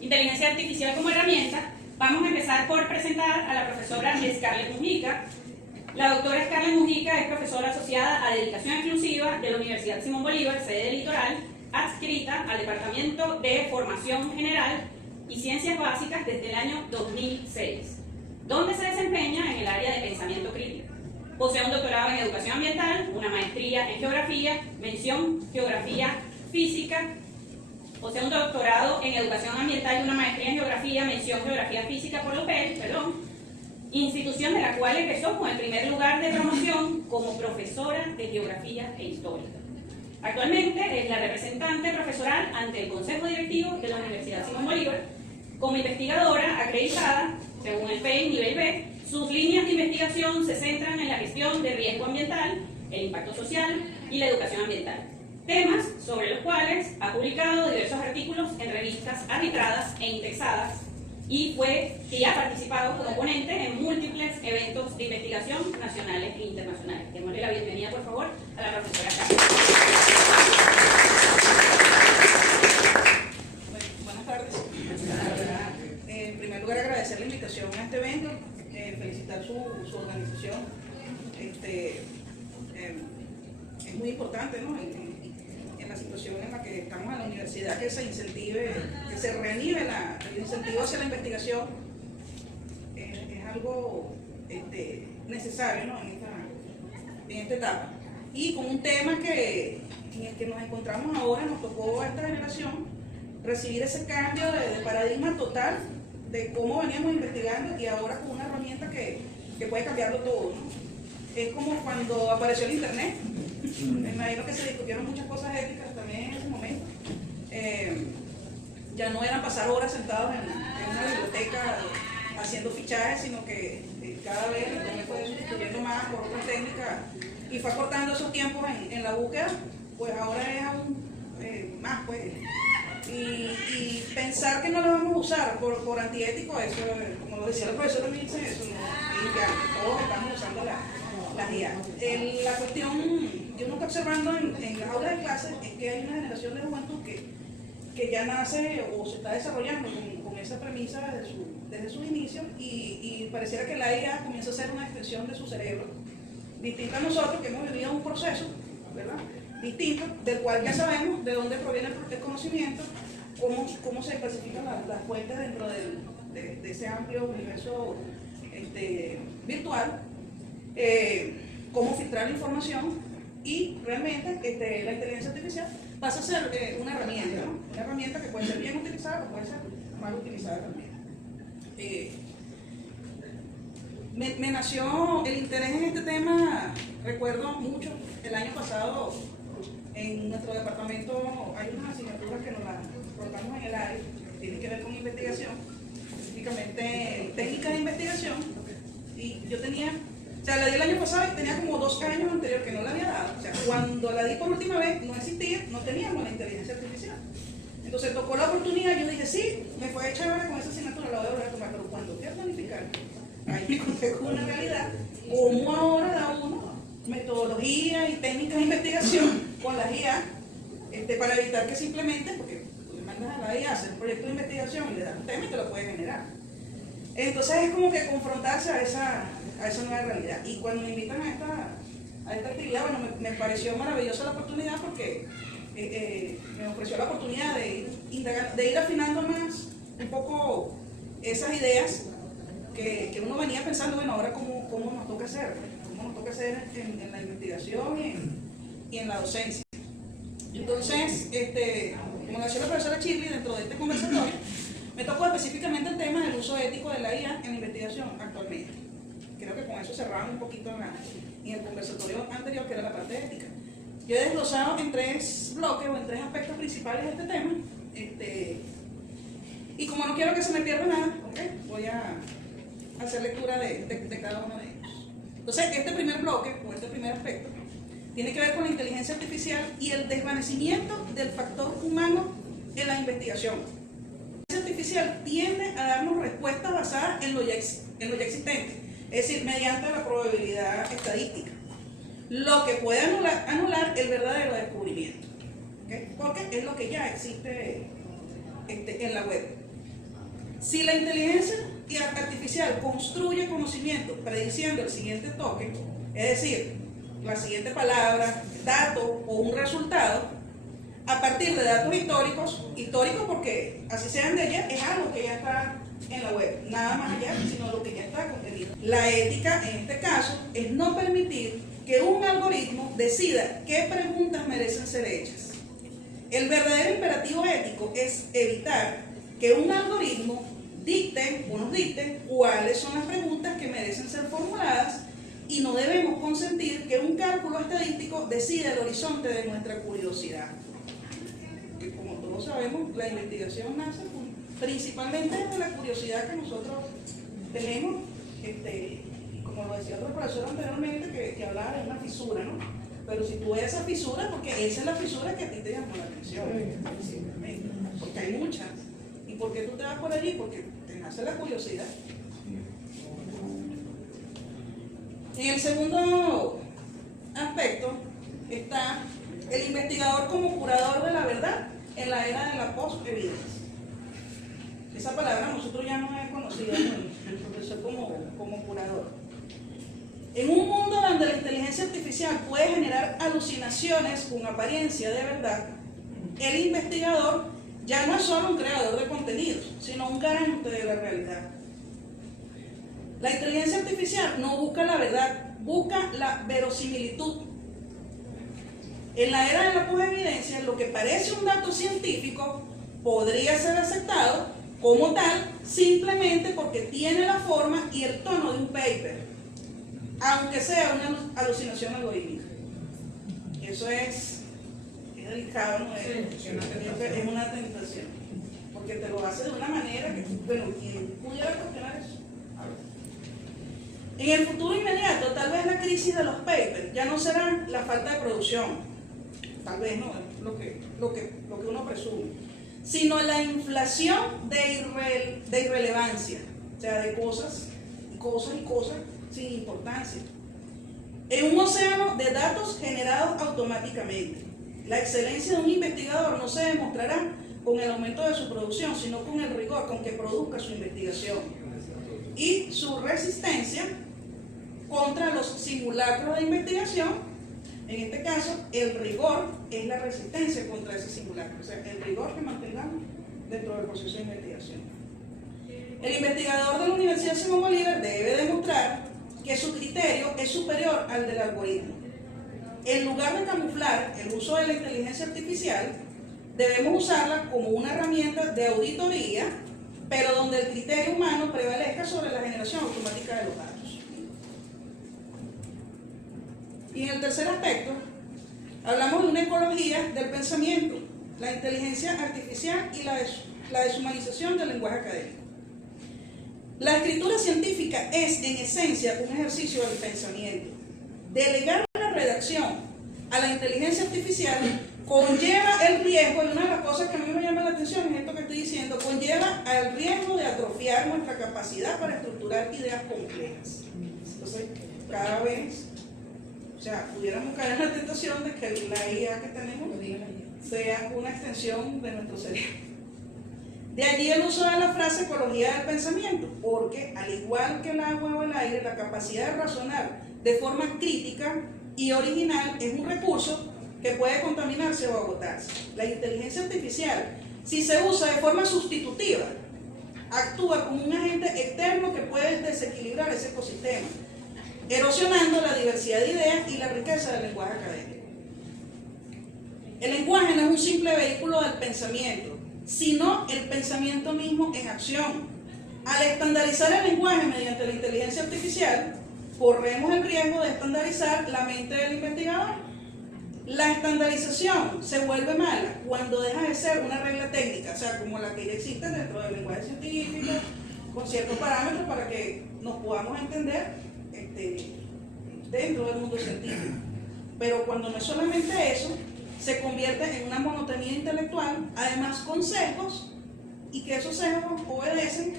Inteligencia artificial como herramienta, vamos a empezar por presentar a la profesora Scarlett Mujica. La doctora Scarlett Mujica es profesora asociada a Dedicación Exclusiva de la Universidad Simón Bolívar, sede del Litoral, adscrita al Departamento de Formación General y Ciencias Básicas desde el año 2006, donde se desempeña en el área de pensamiento crítico. Posee un doctorado en Educación Ambiental, una maestría en Geografía, mención Geografía Física. Posee un doctorado en Educación Ambiental y una maestría en Geografía, mención Geografía Física por la UPEL, institución de la cual empezó con el primer lugar de promoción como profesora de Geografía e Historia. Actualmente es la representante profesoral ante el Consejo Directivo de la Universidad Simón Bolívar. Como investigadora acreditada, según el PEI nivel B, sus líneas de investigación se centran en la gestión de riesgo ambiental, el impacto social y la educación ambiental. Temas sobre los cuales ha publicado diversos artículos en revistas arbitradas e indexadas y ha participado como ponente en múltiples eventos de investigación nacionales e internacionales. Démosle la bienvenida, por favor, a la profesora Carmen. Buenas tardes. En primer lugar, agradecer la invitación a este evento, felicitar su organización. Es muy importante, ¿no? En la situación en la que estamos en la universidad, que se incentive, que se reanime el incentivo hacia la investigación, es algo necesario, ¿no? en esta etapa. Y con un tema en el que nos encontramos ahora, nos tocó a esta generación recibir ese cambio de paradigma total de cómo veníamos investigando y ahora con una herramienta que puede cambiarlo todo, ¿no? Es como cuando apareció el internet. Me imagino que se discutieron muchas cosas éticas también en ese momento. Ya no eran pasar horas sentados en una biblioteca haciendo fichajes, sino que cada vez el internet fue sustituyendo más por otras técnicas y fue acortando esos tiempos en la búsqueda, pues ahora es aún más, pues. Y pensar que no lo vamos a usar por antiético, eso, como lo decía el profesor Milce, eso no es ya, todos estamos usando las IA. La cuestión que uno está observando en las aulas de clases es que hay una generación de juventud que ya nace o se está desarrollando con esa premisa desde sus inicios y pareciera que la IA comienza a ser una extensión de su cerebro, distinta a nosotros que hemos vivido un proceso, ¿verdad?, distinto, del cual ya sabemos de dónde proviene el conocimiento, cómo se clasifican las fuentes dentro de ese amplio universo virtual, cómo filtrar la información y realmente la inteligencia artificial pasa a ser una herramienta, ¿no? Una herramienta que puede ser bien utilizada o puede ser mal utilizada también. Me nació el interés en este tema, recuerdo mucho, el año pasado en nuestro departamento hay unas asignaturas que nos las colocamos en el área, que tienen que ver con investigación, específicamente técnicas de investigación, y yo la di el año pasado y tenía como 2 años anterior que no la había dado. O sea, cuando la di por última vez no existía, no teníamos la inteligencia artificial. Entonces tocó la oportunidad, yo dije, sí, me fue chévere con esa asignatura, la voy a volver a tomar, pero cuando quiero planificar, ahí me encontré con una realidad, como ahora da uno metodología y técnicas de investigación con las IA, para evitar que simplemente, porque tú le mandas a la IA a hacer un proyecto de investigación y le das un tema y te lo puede generar. Entonces es como que confrontarse a esa nueva realidad. Y cuando me invitan a esta actividad, bueno, me pareció maravillosa la oportunidad porque me ofreció la oportunidad de ir afinando más un poco esas ideas que uno venía pensando, bueno, ahora cómo nos toca hacer, en la investigación y en la docencia. Entonces, como lo decía la profesora Shirley, dentro de este conversatorio, me tocó específicamente el tema del uso ético de la IA en la investigación actualmente. Creo que con eso cerramos un poquito en el conversatorio anterior, que era la parte ética. Yo he desglosado en 3 bloques o en 3 aspectos principales de este tema, y como no quiero que se me pierda nada, voy a hacer lectura de cada uno de ellos. Entonces, este primer bloque, o este primer aspecto, tiene que ver con la inteligencia artificial y el desvanecimiento del factor humano en la investigación. La inteligencia artificial tiende a darnos respuestas basadas en lo ya existente, es decir, mediante la probabilidad estadística, lo que puede anular el verdadero descubrimiento, ¿okay? Porque es lo que ya existe en la web. Si la inteligencia artificial construye conocimiento prediciendo el siguiente token, es decir, la siguiente palabra, dato o un resultado, a partir de datos históricos porque así sean de ayer, es algo que ya está en la web, nada más allá, sino lo que ya está contenido. La ética, en este caso, es no permitir que un algoritmo decida qué preguntas merecen ser hechas. El verdadero imperativo ético es evitar que un algoritmo nos dicte cuáles son las preguntas que merecen ser formuladas y no debemos consentir que un cálculo estadístico decida el horizonte de nuestra curiosidad. Que como todos sabemos, la investigación nace principalmente de la curiosidad que nosotros tenemos, como lo decía otro profesor anteriormente, que hablaba de una fisura, ¿no? Pero si tú ves esa fisura, porque esa es la fisura que a ti te llamó la atención, principalmente, porque hay muchas. ¿Y por qué tú te vas por allí? Porque te nace la curiosidad. En el segundo aspecto está el investigador como curador de la verdad en la era de la post-evidencia. Esa palabra nosotros ya no hemos conocido el profesor como curador. En un mundo donde la inteligencia artificial puede generar alucinaciones con apariencia de verdad, el investigador ya no es solo un creador de contenidos, sino un garante de la realidad. La inteligencia artificial no busca la verdad, busca la verosimilitud. En la era de la posevidencia, lo que parece un dato científico podría ser aceptado como tal simplemente porque tiene la forma y el tono de un paper, aunque sea una alucinación algorítmica. Eso es delicado, ¿no? Es una tentación, porque te lo hace de una manera que, bueno, ¿quién pudiera cuestionar eso? En el futuro inmediato, tal vez la crisis de los papers ya no será la falta de producción, tal vez no, es lo que uno presume, sino la inflación de irrelevancia, o sea, de cosas sin importancia. En un océano de datos generados automáticamente, la excelencia de un investigador no se demostrará con el aumento de su producción, sino con el rigor con que produzca su investigación y su resistencia contra los simulacros de investigación. En este caso, el rigor es la resistencia contra ese simulacro, o sea, el rigor que mantengamos dentro del proceso de investigación. El investigador de la Universidad Simón Bolívar debe demostrar que su criterio es superior al del algoritmo. En lugar de camuflar el uso de la inteligencia artificial, debemos usarla como una herramienta de auditoría, pero donde el criterio humano prevalezca sobre la generación automática de los datos. Y en el tercer aspecto, hablamos de una ecología del pensamiento, la inteligencia artificial y la deshumanización del lenguaje académico. La escritura científica es, en esencia, un ejercicio del pensamiento. Delegar la redacción a la inteligencia artificial conlleva el riesgo, y una de las cosas que a mí me llama la atención es esto que estoy diciendo, conlleva el riesgo de atrofiar nuestra capacidad para estructurar ideas complejas. Entonces, cada vez, o sea, pudiéramos caer en la tentación de que la IA que tenemos sea una extensión de nuestro cerebro. De allí el uso de la frase ecología del pensamiento, porque al igual que el agua o el aire, la capacidad de razonar de forma crítica y original es un recurso que puede contaminarse o agotarse. La inteligencia artificial, si se usa de forma sustitutiva, actúa como un agente externo que puede desequilibrar ese ecosistema, erosionando la diversidad de ideas y la riqueza del lenguaje académico. El lenguaje no es un simple vehículo del pensamiento, sino el pensamiento mismo en acción. Al estandarizar el lenguaje mediante la inteligencia artificial, corremos el riesgo de estandarizar la mente del investigador. La estandarización se vuelve mala cuando deja de ser una regla técnica, o sea, como la que ya existe dentro del lenguaje científico, con ciertos parámetros para que nos podamos entender dentro del mundo científico. Pero cuando no es solamente eso, se convierte en una monotonía intelectual, además con sesgos, y que esos sesgos obedecen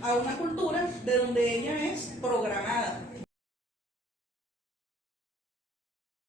a una cultura de donde ella es programada.